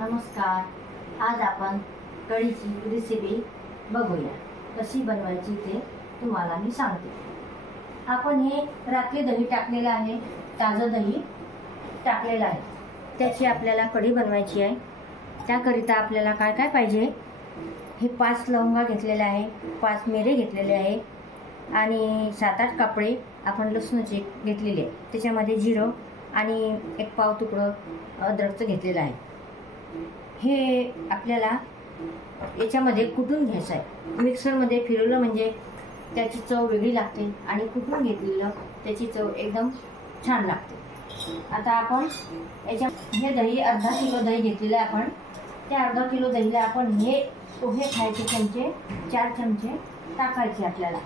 नमस्कार. आज आपण कढीची रेसिपी बघूया. कशी बनवायची ते तुम्हाला मी सांगते. आपण हे रात्री दही टाकलेलं आहे, ताजं दही टाकलेलं आहे. त्याची आपल्याला कढी बनवायची आहे. त्याकरिता आपल्याला काय काय पाहिजे, हे 5 लवंगा घेतलेले आहे, 5 मिरे घेतलेले आहे आणि 7-8 कापडे आपण लसूणचे घेतलेले आहे. त्याच्यामध्ये जिरं आणि 1 पाव तुकडं अद्रकचं घेतलेलं आहे. हे आपल्याला याच्यामध्ये कुटून घ्यायचं आहे. मिक्सरमध्ये फिरवलं म्हणजे त्याची चव वेगळी लागते आणि कुटून घेतलेलं त्याची चव एकदम छान लागते. आता आपण हे दही अर्धा किलो दही घेतलेलं आहे आपण. त्या अर्धा किलो दहीला आपण हे पोहे खायचे चमचे 4 चमचे टाकायचे आपल्याला.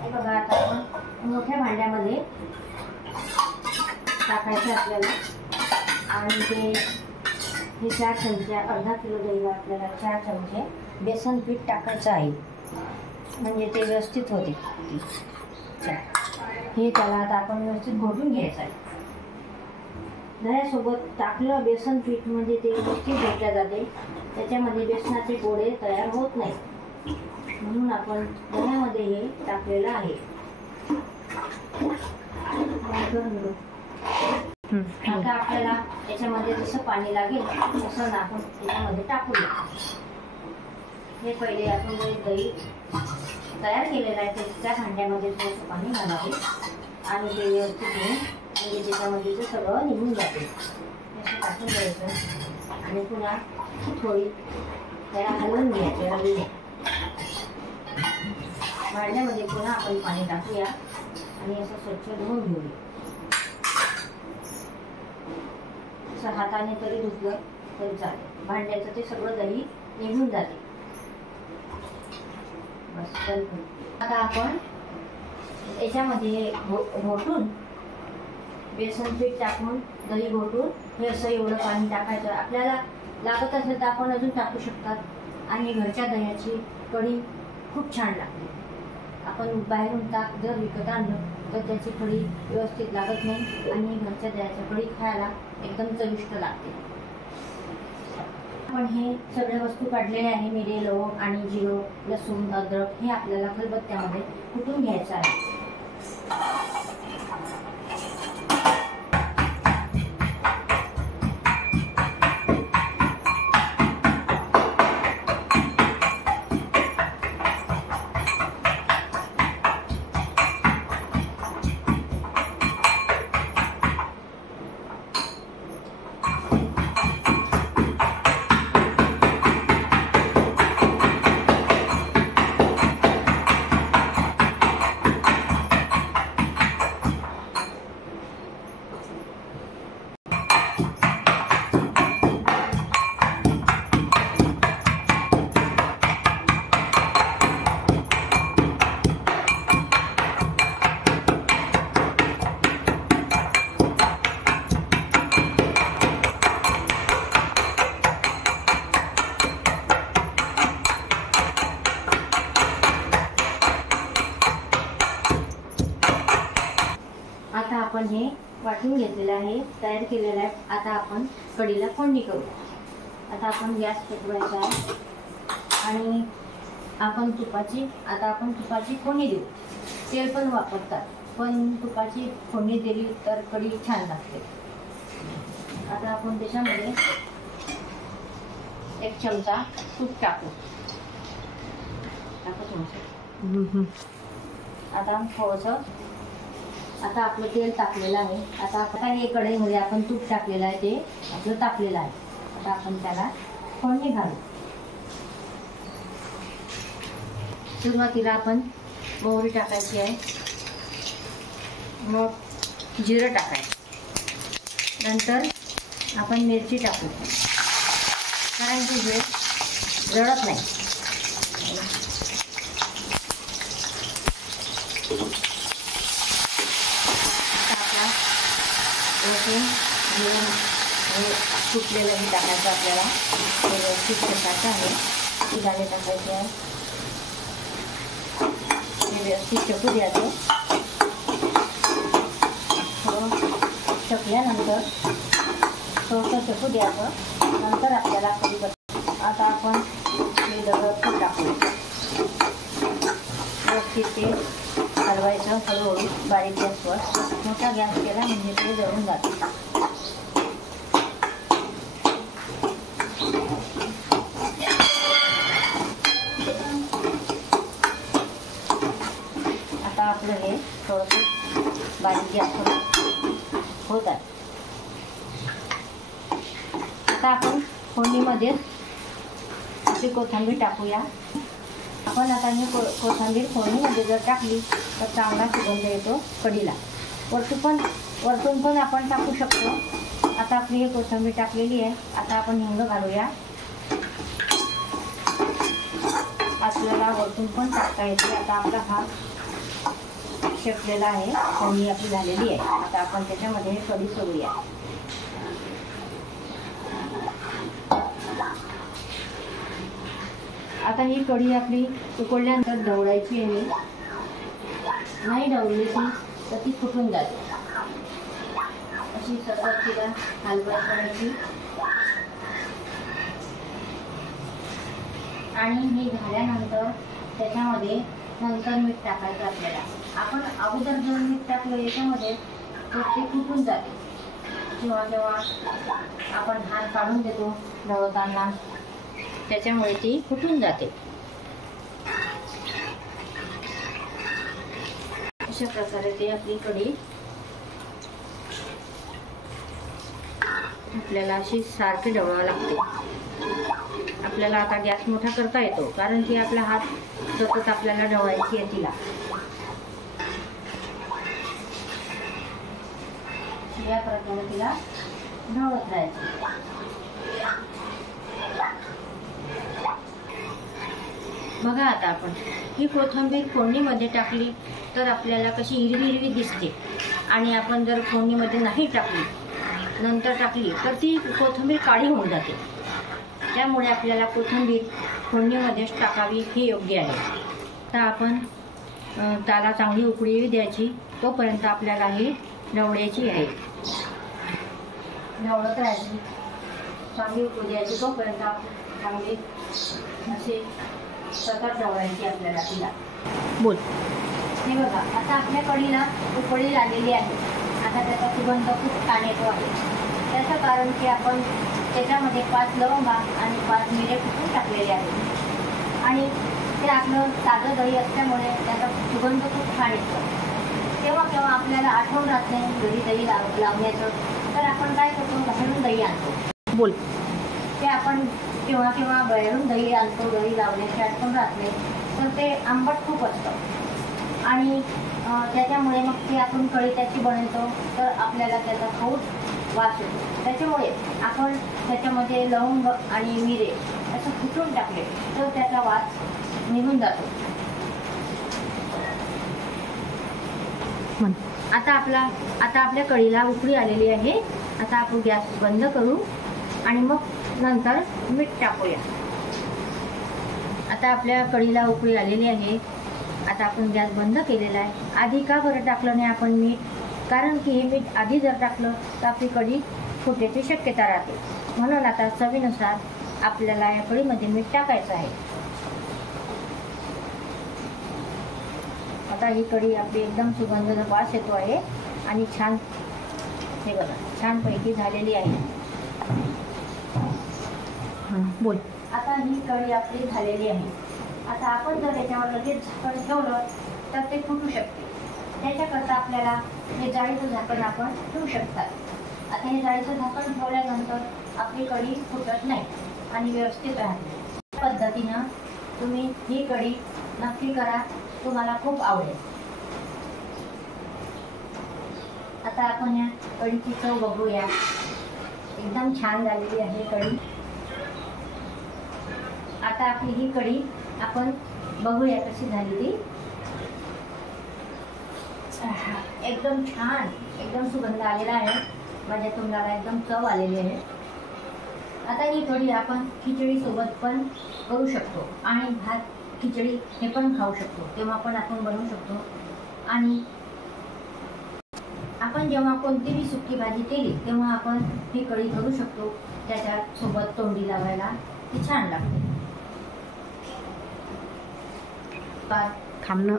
हे बघा, आता आपण मोठ्या भांड्यामध्ये टाकायचे आपल्याला आणि हे 4 चमचे अर्धा किलो दहीला आपल्याला 4 चमचे बेसन पीठ टाकायचं आहे, म्हणजे ते व्यवस्थित होते. हे त्याला आता आपण व्यवस्थित घोटून घ्यायचं आहे. दह्यासोबत टाकलं बेसन पीठ म्हणजे ते व्यवस्थित घोटल्या जाते. त्याच्यामध्ये बेसनाचे गोळे तयार होत नाही, म्हणून आपण दह्यामध्ये हे टाकलेलं आहे. आता आपल्याला याच्यामध्ये जसं पाणी लागेल तसं आपण त्याच्यामध्ये टाकूया. हे पहिले आपण जे दही तयार केलेलं आहे त्या भांड्यामध्ये थोडंसं पाणी घालावे आणि ते व्यवस्थित घेऊन म्हणजे त्याच्यामध्ये ते सगळं निघून जाते. असं टाकून द्यायचं आणि पुन्हा थोडी त्याला हलवून घ्यायचं. रवी भांड्यामध्ये पुन्हा आपण पाणी टाकूया आणि असं स्वच्छ धुवून घेऊया. असं हाताने तरी धुतलं तरी चालेल. भांड्याचं ते सगळं दही निघून जाते. बस. आता आपण याच्यामध्ये घोटून बेसन पीठ टाकून दही घोटून हे असं एवढं पाणी टाकायचं. आपल्याला लागत असेल तर आपण अजून टाकू शकतात आणि घरच्या दह्याची कढी खूप छान लागते. आपण बाहेरून ताक जर विकत आणलं तर त्याची कढी व्यवस्थित लागत नाही आणि घरच्या दह्याची कढी खायला एकदम चविष्ट लागते. आपण हे सगळ्या वस्तू काढलेल्या आहे. मिरे, लवंग आणि जिरं, लसूण, अद्रक हे आपल्याला खलबत्त्यामध्ये कुटून घ्यायचं आहे. आता आपण हे वाटून घेतलेलं आहे, तयार केलेलं आहे. आता आपण कढीला फोडणी करू. आता आपण गॅस पेटवायचा आहे आणि आपण तुपाची फोडणी देऊ. तेल पण वापरतात, पण तुपाची फोडणी दिली तर कढी छान लागते. आता आपण त्याच्यामध्ये 1 चमचा तूप टाकू. आता थोडंसं आता आपलं तेल तापलेलं आहे. आता हे कढईमध्ये आपण तूप टाकलेलं आहे, ते आपलं तापलेलं आहे. आता आपण त्याला फोडणी घालू. सुरुवातीला आपण मोहरी टाकायची आहे, मग जिरं टाकायचं, नंतर आपण मिरची टाकू कारण की हे जळत नाही. हे सुटलेलं हे टाकायचं आपल्याला. हे व्यवस्थित टाकायचं आहे. दाणे टाकायचे आहे. हे व्यवस्थित चकू द्यायचं. थोडं चकल्यानंतर थोडंसं शेकू द्यायचं. नंतर आपल्याला कढीपत्ता. आता आपण हे दगड टाकू. व्यवस्थित ते हलवायचं हळूहळू बारीक गॅसवर. मोठा गॅस केला म्हणजे ते जळून जाते. आता आपलं हे थोडंसं बारीक गॅसवर होत आहे. आता आपण फोडणीमध्ये आपली कोथिंबीर टाकूया. आपण आता ही कोथिंबीर फोडणीमध्ये जर टाकली तर चांगला सुगंध येतो कढीला. वरतून पण आपण टाकू शकतो. आता आपली ही कोथिंबीर टाकलेली आहे. आता आपण हिंग घालूया. आपल्याला वरतून पण टाकता येते. आता आपला हा शेकलेला आहे, फोडणी आपली झालेली आहे. आता आपण त्याच्यामध्ये हे कढी सोडूया. आता ही कढी आपली उकळल्यानंतर ढवळायची आहे. नाही ढवळली तर ती फुटून जाते. अशी सतत तिला हलवत करायची. आणि ही झाल्यानंतर त्याच्यामध्ये नंतर मीठ टाकायचं आपल्याला. आपण अगोदर जर मीठ टाकलं याच्यामध्ये तर ते फुटून जाते. जेव्हा आपण हात काढून देतो ढवळताना त्याच्यामुळे ती फुटून जाते. अशा प्रकारे ते आपली कढी आपल्याला अशी सारखी ढवळावी लागते. आपल्याला आता गॅस मोठा करता येतो कारण की आपला हात सतत आपल्याला ढवळायची आहे तिला. या प्रकारे तिला ढवळत राहायचं. बघा आता आपण ही कोथिंबीर फोडणीमध्ये टाकली तर आपल्याला कशी हिरवी हिरवी दिसते. आणि आपण जर फोडणीमध्ये नाही टाकली नंतर टाकली तर ती कोथिंबीर काळी होऊन जाते. त्यामुळे आपल्याला कोथिंबीर फोडणीमध्येच टाकावी हे योग्य आहे. तर आपण त्याला चांगली उकळी द्यायची. तोपर्यंत आपल्याला ही ढवळायची आहे. ढवळत राहायची. चांगली उकळी द्यायची. तोपर्यंत चांगली असे सतत ढवळायची आपल्याला तिला. बोल. हे बघा आता आपल्या कढीला उकळी आलेली आहे. आता त्याचा सुगंध खूप छान येतो आहे. त्याचं कारण की आपण त्याच्यामध्ये 5 लवंगा आणि 5 मिरे कुटून टाकलेले आहेत. आणि ते आपलं ताजं दही असल्यामुळे त्याचा सुगंध खूप छान येतो. केव्हा आपल्याला आठवण राहत नाही घरी दही लावण्याचं तर आपण काय करतो, बाहेरून दही आणतो. बोल. ते आपण केव्हा बाहेरून दही आणतो, दही लावण्याची आठवण राहत नाही तर ते आंबट खूप असतं. आणि त्याच्यामुळे मग ते आपण कढी त्याची बनवतो तर आपल्याला त्याचा खूप वास येतो. त्याच्यामुळे आपण त्याच्यामध्ये लवंग आणि मिरे असं कुटून टाकले तर त्याचा वास निघून जातो. आता आपल्या कढीला उकळी आलेली आहे. आता आपण गॅस बंद करू आणि मग नंतर मीठ टाकूया. आता आपल्या कढीला उकळी आलेली आहे. आता आपण गॅस बंद केलेला आहे. आधी का बरं टाकलं नाही आपण मीठ? कारण की हे मीठ आधी जर टाकलं तर आपली कढी फुटायची शक्यता राहते. म्हणून आता चवीनुसार आपल्याला या कढीमध्ये मीठ टाकायचं आहे. आता ही कढी आपली एकदम सुगंध वास येतो आहे आणि छान, हे बघा छानपैकी झालेली आहे. बोल. आता ही कढी आपली झालेली आहे. आता आपण जर याच्यावर लगेच झाकण ठेवलं तर ते फुटू शकते. त्याच्याकरता आपल्याला हे जाळीचं झाकण आपण ठेवू शकतात. आता हे जाळीचं झाकण ठेवल्यानंतर आपली कढी फुटत नाही आणि व्यवस्थित राहते. या पद्धतीनं तुम्ही ही कढी नक्की करा, तुम्हाला खूप आवडेल. आता आपण या कढीची चव बघूया. एकदम छान झालेली आहे कढी. आता आपली ही कढी आपण बघूया कशी झाली ती. एकदम छान, एकदम सुगंध आलेला आहे. माझ्या तोंडाला एकदम चव आलेली आहे. आता ही कढी आपण खिचडी सोबत पण करू शकतो आणि भात खिचडी हे पण खाऊ शकतो. तेव्हा पण आपण बनवू शकतो. आणि आपण जेव्हा कोणतीही सुकी भाजी केली तेव्हा आपण ही कढी करू शकतो. त्याच्या सोबत तोंडी लावायला ती छान लागते. थांबणं